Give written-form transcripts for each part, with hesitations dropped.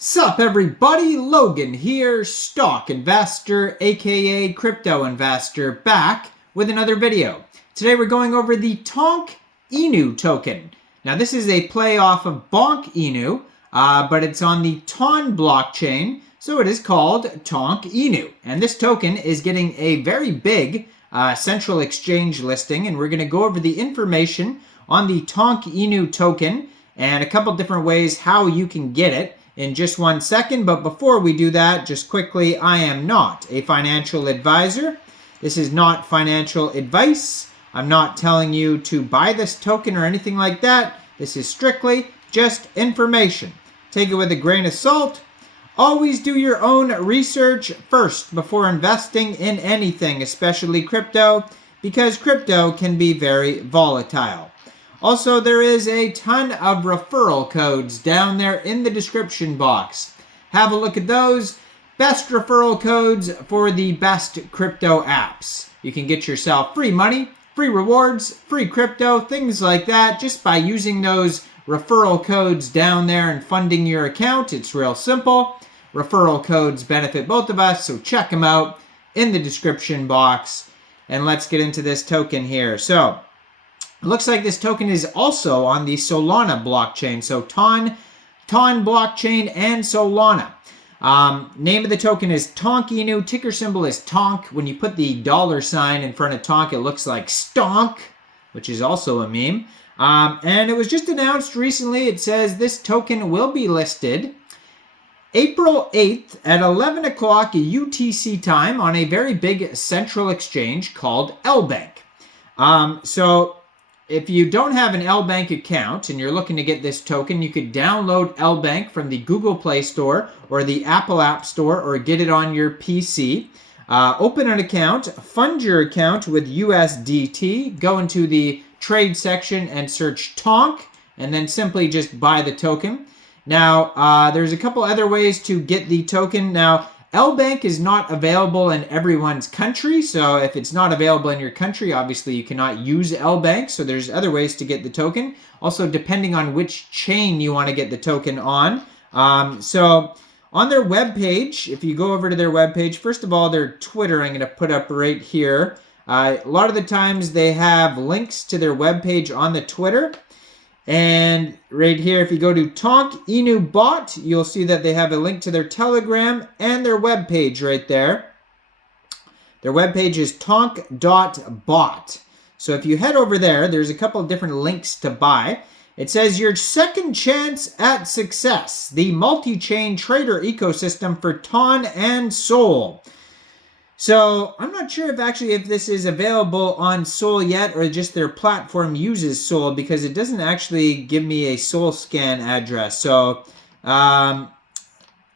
Sup everybody, Logan here, stock investor aka crypto investor, back with another video. Today we're going over the Tonk Inu token. Now this is a play off of Bonk Inu, but it's on the Ton blockchain, so it is called Tonk Inu. And this token is getting a very big central exchange listing, and we're going to go over the information on the Tonk Inu token and a couple different ways how you can get it in just 1 second. But before we do that, just quickly, I am not a financial advisor. This is not financial advice. I'm not telling you to buy this token or anything like that. This is strictly just information. Take it with a grain of salt. Always do your own research first before investing in anything, especially crypto, because crypto can be very volatile. Also, there is a ton of referral codes down there in the description box. Have a look at those. Best referral codes for the best crypto apps. You can get yourself free money, free rewards, free crypto, things like that, just by using those referral codes down there and funding your account. It's real simple. Referral codes benefit both of us, so check them out in the description box. And let's get into this token here. So, it looks like this token is also on the Solana blockchain. So Ton blockchain and Solana. Name of the token is Tonk Inu. Ticker symbol is Tonk. When you put the $ in front of Tonk, it looks like Stonk, which is also a meme. And it was just announced recently. It says this token will be listed April 8th at 11 o'clock UTC time on a very big central exchange called Lbank. So if you don't have an Lbank account and you're looking to get this token, you could download Lbank from the Google Play Store or the Apple App Store, or get it on your PC. Open an account, fund your account with USDT, go into the trade section and search Tonk, and then simply just buy the token. Now, there's a couple other ways to get the token. Now, Lbank is not available in everyone's country, so if it's not available in your country, obviously you cannot use Lbank, so there's other ways to get the token. Also, depending on which chain you want to get the token on. So, on their webpage, if you go over to their webpage, first of all, their Twitter I'm going to put up right here. A lot of the times they have links to their webpage on the Twitter. And right here, if you go to Tonk Inu Bot, you'll see that they have a link to their Telegram and their webpage right there. Their webpage is tonk.bot. So if you head over there, there's a couple of different links to buy. It says your second chance at success, the multi-chain trader ecosystem for Ton and Sol. So I'm not sure if this is available on Sol yet, or just their platform uses Sol, because it doesn't actually give me a Sol scan address. So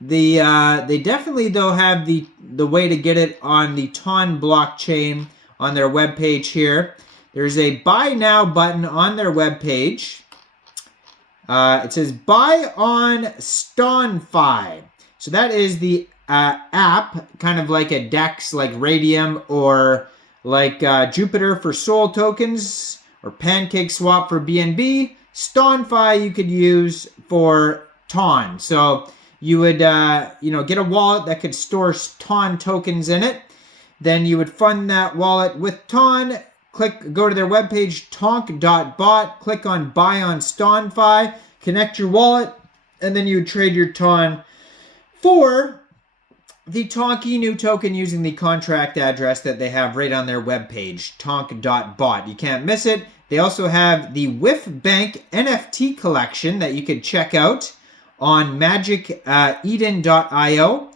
they definitely though have the way to get it on the Ton blockchain on their webpage here. There's a buy now button on their webpage. It says buy on Stonfi. So that is the app, kind of like a DEX, like Radium, or like Jupiter for Sol tokens, or Pancake Swap for BNB. Stonfi you could use for Ton. So you would get a wallet that could store Ton tokens in it. Then you would fund that wallet with Ton. Go to their webpage, tonk.bot, click on buy on Stonfi, connect your wallet, and then you would trade your Ton for the Tonk Inu token using the contract address that they have right on their webpage, tonk.bot. You can't miss it. They also have the Bank NFT collection that you could check out on magiceden.io.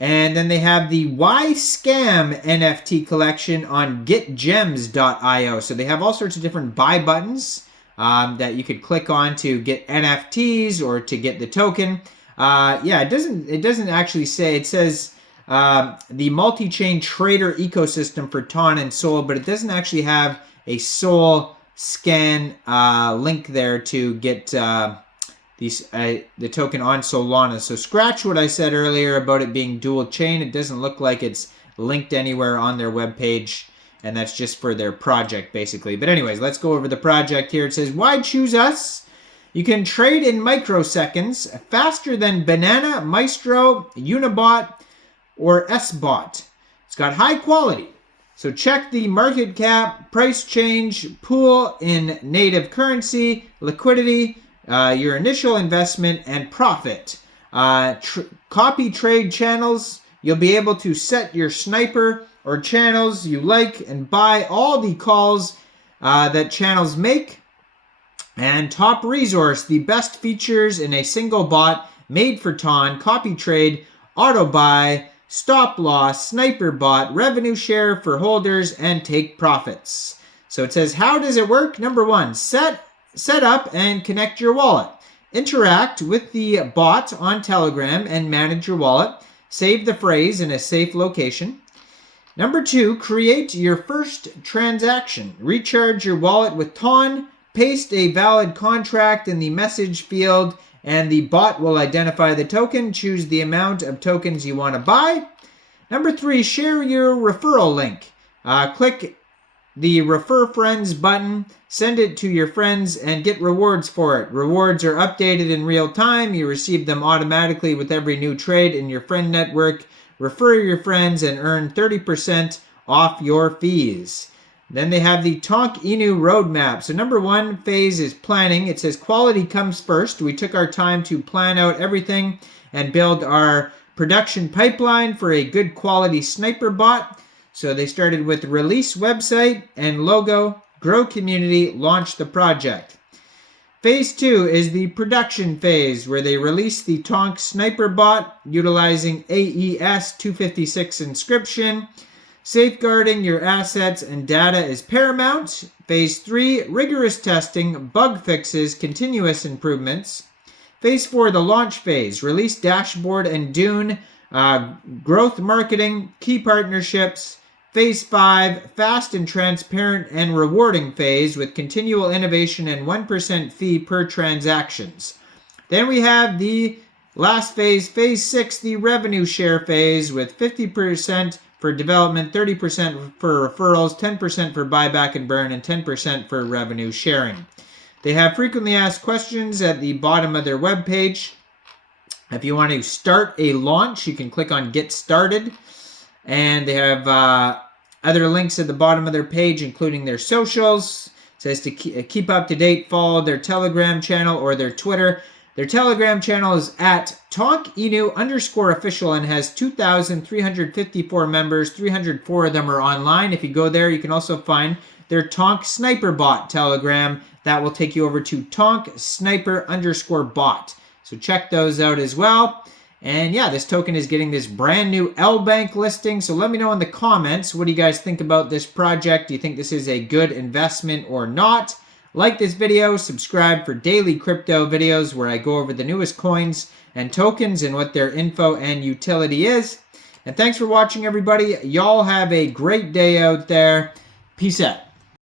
And then they have the Scam NFT collection on getgems.io. So they have all sorts of different buy buttons that you could click on to get NFTs or to get the token. It doesn't actually say. It says the multi-chain trader ecosystem for Ton and Sol, but it doesn't actually have a Sol scan link there to get the token on Solana. So scratch what I said earlier about it being dual chain. It doesn't look like it's linked anywhere on their webpage, and that's just for their project basically. But anyways, let's go over the project here. It says, why choose us? You can trade in microseconds, faster than Banana, Maestro, Unibot, or SBot. It's got high quality. So check the market cap, price change, pool in native currency, liquidity, your initial investment, and profit. Copy trade channels. You'll be able to set your sniper or channels you like and buy all the calls that channels make. And top resource, the best features in a single bot made for Ton, copy trade, auto buy, stop loss, sniper bot, revenue share for holders, and take profits. So it says, how does it work? Number one, set up and connect your wallet. Interact with the bot on Telegram and manage your wallet. Save the phrase in a safe location. Number two, create your first transaction. Recharge your wallet with Ton. Paste a valid contract in the message field, and the bot will identify the token. Choose the amount of tokens you want to buy. Number three, share your referral link. Click the Refer Friends button, send it to your friends, and get rewards for it. Rewards are updated in real time. You receive them automatically with every new trade in your friend network. Refer your friends and earn 30% off your fees. Then they have the Tonk Inu roadmap. So number one phase is planning. It says quality comes first. We took our time to plan out everything and build our production pipeline for a good quality sniper bot. So they started with release website and logo, grow community, launch the project. Phase two is the production phase, where they release the Tonk sniper bot utilizing AES 256 inscription. Safeguarding your assets and data is paramount. Phase 3, rigorous testing, bug fixes, continuous improvements. Phase 4, the launch phase, release dashboard and Dune, growth marketing, key partnerships. Phase 5, fast and transparent and rewarding phase with continual innovation and 1% fee per transactions. Then we have the last phase, phase 6, the revenue share phase with 50% for development, 30% for referrals, 10% for buyback and burn, and 10% for revenue sharing. They have frequently asked questions at the bottom of their webpage. If you want to start a launch, you can click on Get Started. And they have other links at the bottom of their page, including their socials. It says to keep up to date, follow their Telegram channel or their Twitter. Their Telegram channel is at TonkInu_official and has 2,354 members. 304 of them are online. If you go there, you can also find their Tonk Sniper Bot Telegram. That will take you over to TonkSniper_bot. So check those out as well. And yeah, this token is getting this brand new Lbank listing. So let me know in the comments, what do you guys think about this project? Do you think this is a good investment or not? Like this video, subscribe for daily crypto videos where I go over the newest coins and tokens and what their info and utility is. And thanks for watching, everybody. Y'all have a great day out there. Peace out.